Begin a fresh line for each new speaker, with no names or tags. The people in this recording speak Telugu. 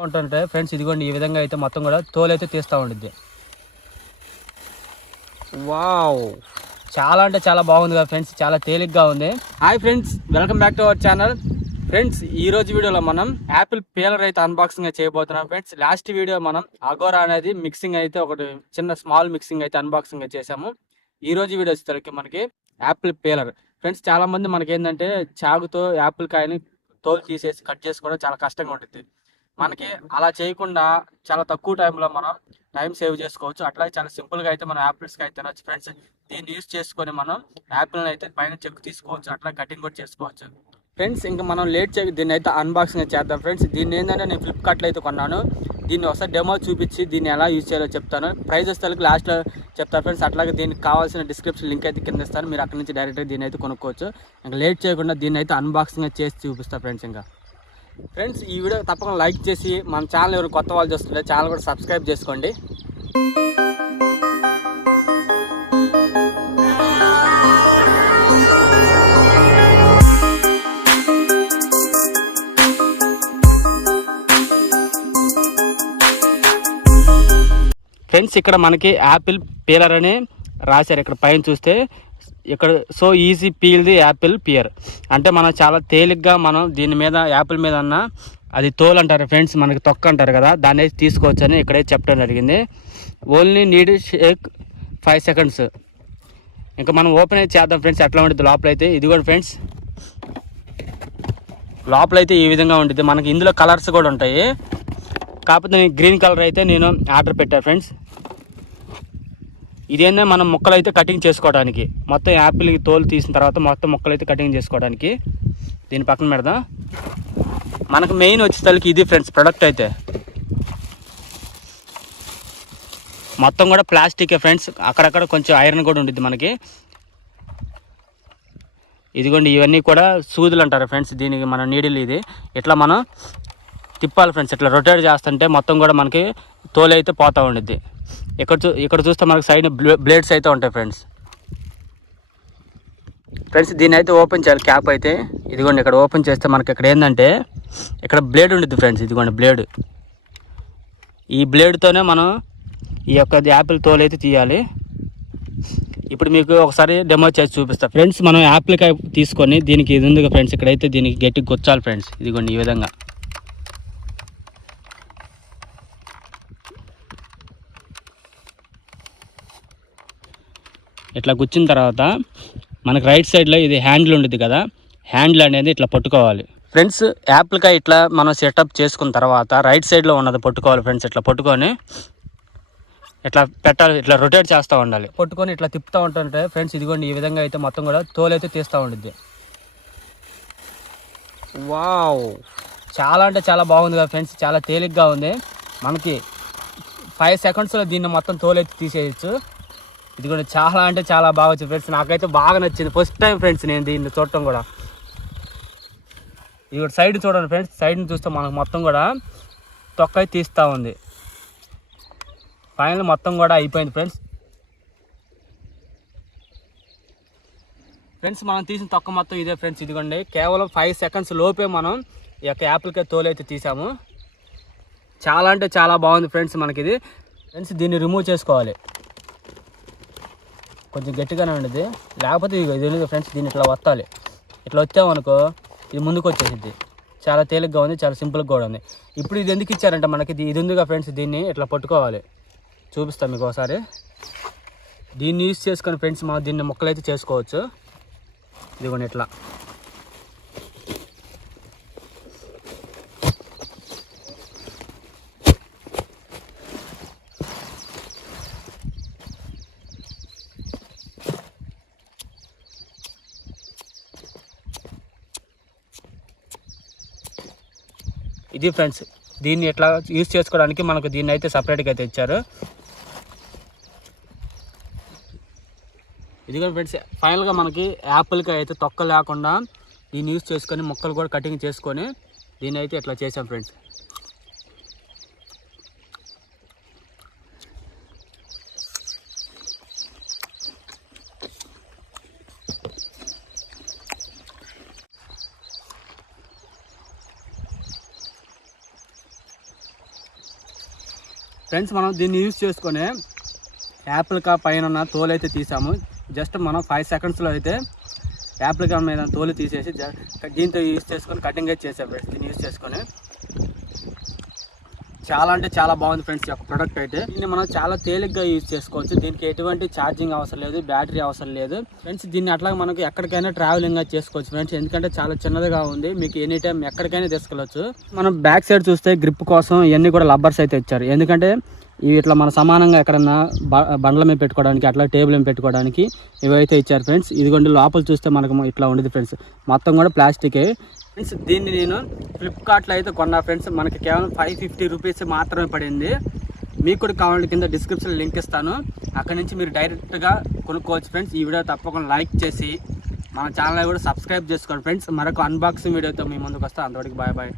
ఉంటుంటే ఫ్రెండ్స్ ఇదిగోండి ఈ విధంగా అయితే మొత్తం కూడా తోలు అయితే తీస్తూ ఉండిద్ది. వావ్! చాలా అంటే చాలా బాగుంది కదా ఫ్రెండ్స్ చాలా తేలిగ్గా ఉంది. Hi friends welcome back to our channel. Friends ఈ రోజు వీడియోలో మనం యాపిల్ పీలర్ అయితే అన్బాక్సింగ్ చేయబోతున్నాం ఫ్రెండ్స్. లాస్ట్ వీడియో మనం అగోరా అనేది మిక్సింగ్ అయితే ఒకటి చిన్న స్మాల్ మిక్సింగ్ అయితే అన్బాక్సింగ్ చేసాము ఈ రోజు వీడియో వచ్చేసరికి మనకి యాపిల్ పీలర్. ఫ్రెండ్స్ చాలా మంది మనకి ఏంటంటే చాగుతో యాపిల్ కాయని తోలు తీసేసి కట్ చేసుకోవడం చాలా కష్టంగా ఉంటుంది మనకి అలా చేయకుండా చాలా తక్కువ టైంలో మనం టైం సేవ్ చేసుకోవచ్చు. అట్లాగే చాలా సింపుల్గా అయితే మనం యాపిల్స్కి అయితే తినొచ్చు. ఫ్రెండ్స్ దీన్ని యూస్ చేసుకొని మనం యాపిల్ని అయితే పైన చెక్ తీసుకోవచ్చు. అట్లా కటింగ్ కూడా చేసుకోవచ్చు. ఫ్రెండ్స్ ఇంకా మనం లేట్ చేయ దీన్ని అయితే అన్బాక్సింగ్ చేద్దాం. ఫ్రెండ్స్ దీన్ని ఏంటంటే నేను ఫ్లిప్కార్ట్లో అయితే కొన్నాను. దీన్ని ఒకసారి డెమో చూపించి దీన్ని ఎలా యూజ్ చేయాలో చెప్తాను. ప్రైస్ వచ్చేసరికి లాస్ట్లో చెప్తాను ఫ్రెండ్స్. అట్లాగే దీనికి కావాల్సిన డిస్క్రిప్షన్ లింక్ అయితే కింద ఇస్తాను. మీరు అక్కడ నుంచి డైరెక్ట్గా దీన్ని అయితే కొనుక్కోవచ్చు. ఇంకా లేట్ చేయకుండా దీన్ని అయితే అన్బాక్సింగ్ చేసి చూపిస్తాను ఫ్రెండ్స్ ఇంకా. ఫ్రెండ్స్ ఈ వీడియో తప్పకుండా లైక్ చేసి మన ఛానల్ ఎవరు కొత్త వాళ్ళు చూస్తుంటే ఛానల్ కూడా సబ్స్క్రైబ్ చేసుకోండి. ఫ్రెండ్స్ ఇక్కడ మనకి యాపిల్ పీలర్ అని రాశారు. ఇక్కడ పైన చూస్తే ఇక్కడ so easy peel the apple pear అంటే మనం చాలా తేలిగ్గా మనం దీని మీద యాపిల్ మీద అన్న అది తోలు అంటారు ఫ్రెండ్స్ మనకి తొక్క అంటారు కదా దాన్ని తీసుకోవచ్చని తీసుకోవచ్చు అని ఇక్కడే చెప్పడం జరిగింది. Only need shake five seconds ఇంకా మనం ఓపెన్ అయితే చేద్దాం ఫ్రెండ్స్ ఎట్లా ఉంటుంది లోపల అయితే ఇది కూడా ఫ్రెండ్స్ లోపల అయితే ఈ విధంగా ఉంటుంది మనకి ఇందులో కలర్స్ కూడా ఉంటాయి. కాకపోతే నేను గ్రీన్ కలర్ అయితే నేను ఆర్డర్ పెట్టాను ఫ్రెండ్స్ ఇదేందే మనం ముక్కలు అయితే కటింగ్ చేసుకోవడానికి. మొత్తం యాపిల్ తోలు తీసిన తర్వాత మొత్తం ముక్కలు అయితే కటింగ్ చేసుకోవడానికి. దీని పక్కన పెడదాం. మనకు మెయిన్ వచ్చేసరికి ఇది ఫ్రెండ్స్ ప్రొడక్ట్ అయితే. మొత్తం కూడా ప్లాస్టికే ఫ్రెండ్స్ అక్కడక్కడ కొంచెం ఐరన్ కూడా ఉంటుంది మనకి. ఇదిగోండి ఇవన్నీ కూడా సూదులు అంటారు ఫ్రెండ్స్ దీనికి మన నీడిల్ ఇది. ఇట్లా మనం తిప్పాలి ఫ్రెండ్స్ ఇట్లా రొటేట్ చేస్తుంటే మొత్తం కూడా మనకి తోలు అయితే పోతూ ఉండిద్ది. ఇక్కడ చూ ఇక్కడ చూస్తే మనకు సైడ్ బ్లేడ్స్ అయితే ఉంటాయి ఫ్రెండ్స్. ఫ్రెండ్స్ దీన్ని అయితే ఓపెన్ చేయాలి క్యాప్ అయితే. ఇదిగోండి ఇక్కడ ఓపెన్ చేస్తే మనకి ఇక్కడ ఏంటంటే ఇక్కడ బ్లేడ్ ఉండిద్ది ఫ్రెండ్స్ ఇదిగోండి బ్లేడ్. ఈ బ్లేడ్తోనే మనం ఈ యొక్క యాపిల్ తోలు అయితే తీయాలి. ఇప్పుడు మీకు ఒకసారి డెమో చేసి చూపిస్తా. ఫ్రెండ్స్ మనం యాపిల్కాయ తీసుకొని దీనికి ఇది ఉంది ఫ్రెండ్స్ ఇక్కడైతే దీనికి గట్టి గుచ్చాలి ఫ్రెండ్స్. ఇదిగోండి ఈ విధంగా. ఇట్లా గుచ్చిన తర్వాత మనకి రైట్ సైడ్లో ఇది హ్యాండిల్ ఉంటుంది కదా హ్యాండిల్ అనేది ఇట్లా పట్టుకోవాలి. ఫ్రెండ్స్ యాప్లికాయ ఇట్లా మనం సెటప్ చేసుకున్న తర్వాత రైట్ సైడ్లో ఉన్నది పట్టుకోవాలి ఫ్రెండ్స్ ఇట్లా పట్టుకొని ఇట్లా పెట్టాలి ఇట్లా రొటేట్ చేస్తూ ఉండాలి. పట్టుకొని ఇట్లా తిప్పుతూ ఉంటుంటే ఫ్రెండ్స్ ఇదిగోండి ఈ విధంగా అయితే మొత్తం కూడా తోలు అయితే తీస్తూ ఉండిద్ది. వావ్! చాలా అంటే చాలా బాగుంది కదా ఫ్రెండ్స్ చాలా తేలిగ్గా ఉంది. మనకి ఫైవ్ సెకండ్స్లో దీన్ని మొత్తం తోలెత్తి తీసేయచ్చు. ఇది కూడా చాలా అంటే చాలా బాగా వచ్చింది ఫ్రెండ్స్. నాకైతే బాగా నచ్చింది. ఫస్ట్ టైం ఫ్రెండ్స్ నేను దీన్ని చూడటం కూడా. ఇది కూడా సైడ్ చూడండి ఫ్రెండ్స్. సైడ్ని చూస్తే మనకు మొత్తం కూడా తొక్క తీస్తూ ఉంది. ఫైనల్ మొత్తం కూడా అయిపోయింది ఫ్రెండ్స్. ఫ్రెండ్స్ మనం తీసిన తొక్క మొత్తం ఇదే ఫ్రెండ్స్. ఇదిగోండి. కేవలం ఫైవ్ సెకండ్స్ లోపే మనం ఈ యొక్క యాపిల్కే తోలైతే తీసాము. చాలా అంటే చాలా బాగుంది ఫ్రెండ్స్ మనకి ఇది ఫ్రెండ్స్ దీన్ని రిమూవ్ చేసుకోవాలి. కొంచెం గట్టిగానే ఉండేది లేకపోతే ఇది ఫ్రెండ్స్ దీన్ని ఇట్లా వత్తాలి. ఇట్లా వచ్చామనుకో ఇది ముందుకు వచ్చేసిద్ది. చాలా తేలిగ్గా ఉంది చాలా సింపుల్గా కూడా ఉంది. ఇప్పుడు ఇది ఎందుకు ఇచ్చారంటే మనకి ఇది ఉందిగా ఫ్రెండ్స్ దీన్ని ఇట్లా పట్టుకోవాలి. చూపిస్తాం మీకు ఒకసారి. దీన్ని యూజ్ చేసుకొని ఫ్రెండ్స్ మనం దీన్ని మొక్కలైతే చేసుకోవచ్చు. ఇదిగోండి ఇట్లా. ఇది ఫ్రెండ్స్ దీన్ని ఎట్లా యూజ్ చేసుకోవడానికి మనకు దీన్ని అయితే సపరేట్గా అయితే ఇచ్చారు ఇదిగో ఫ్రెండ్స్ ఫైనల్గా మనకి యాపిల్కి అయితే తొక్క లేకుండా దీన్ని యూజ్ చేసుకొని మొక్కలు కూడా కటింగ్ చేసుకొని దీన్ని అయితే ఇట్లా చేసాం ఫ్రెండ్స్. ఫ్రెండ్స్ మనం దీన్ని యూజ్ చేసుకొని యాపిల్ కా పైన ఉన్న తోలు అయితే తీసాము. జస్ట్ మనం ఫైవ్ సెకండ్స్లో అయితే యాపిల్ కా మీద తోలు తీసేసి దీంతో యూజ్ చేసుకొని కటింగ్ అయితే చేసాం ఫ్రెండ్స్ దీన్ని యూజ్ చేసుకొని. చాలా అంటే చాలా బాగుంది ఫ్రెండ్స్ యొక్క ప్రొడక్ట్ అయితే. దీన్ని మనం చాలా తేలిగ్గా యూజ్ చేసుకోవచ్చు. దీనికి ఎటువంటి ఛార్జింగ్ అవసరం లేదు బ్యాటరీ అవసరం లేదు. ఫ్రెండ్స్ దీన్ని అట్లా మనకు ఎక్కడికైనా ట్రావెలింగ్ చేసుకోవచ్చు ఫ్రెండ్స్. ఎందుకంటే చాలా చిన్నదిగా ఉంది. మీకు ఎనీ టైం ఎక్కడికైనా తీసుకెళ్ళచ్చు. మనం బ్యాక్ సైడ్ చూస్తే గ్రిప్ కోసం ఇవన్నీ కూడా లబ్బర్స్ అయితే ఇచ్చారు. ఎందుకంటే ఇవి ఇట్లా మన సమానంగా ఎక్కడన్నా బ- బండ్ల మీద పెట్టుకోవడానికి అట్లా టేబుల్ మీద పెట్టుకోవడానికి ఇవైతే ఇచ్చారు ఫ్రెండ్స్. ఇదిగోండి లోపల చూస్తే మనకు ఇట్లా ఉండేది ఫ్రెండ్స్. మొత్తం కూడా ప్లాస్టికే ఫ్రెండ్స్ దీన్ని నేను ఫ్లిప్కార్ట్లో అయితే కొన్నా ఫ్రెండ్స్ మనకి కేవలం ఫైవ్ ఫిఫ్టీ రూపీస్ మాత్రమే పడింది. మీకు కూడా కావాలంటే కింద డిస్క్రిప్షన్లో లింక్ ఇస్తాను. అక్కడ నుంచి మీరు డైరెక్ట్గా కొనుక్కోవచ్చు ఫ్రెండ్స్ ఈ వీడియో తప్పకుండా లైక్ చేసి మన ఛానల్ కూడా సబ్స్క్రైబ్ చేసుకోండి ఫ్రెండ్స్ మరొక అన్బాక్సింగ్ వీడియోతో మీ ముందుకు వస్తాను అంతవరకు బాయ్ బాయ్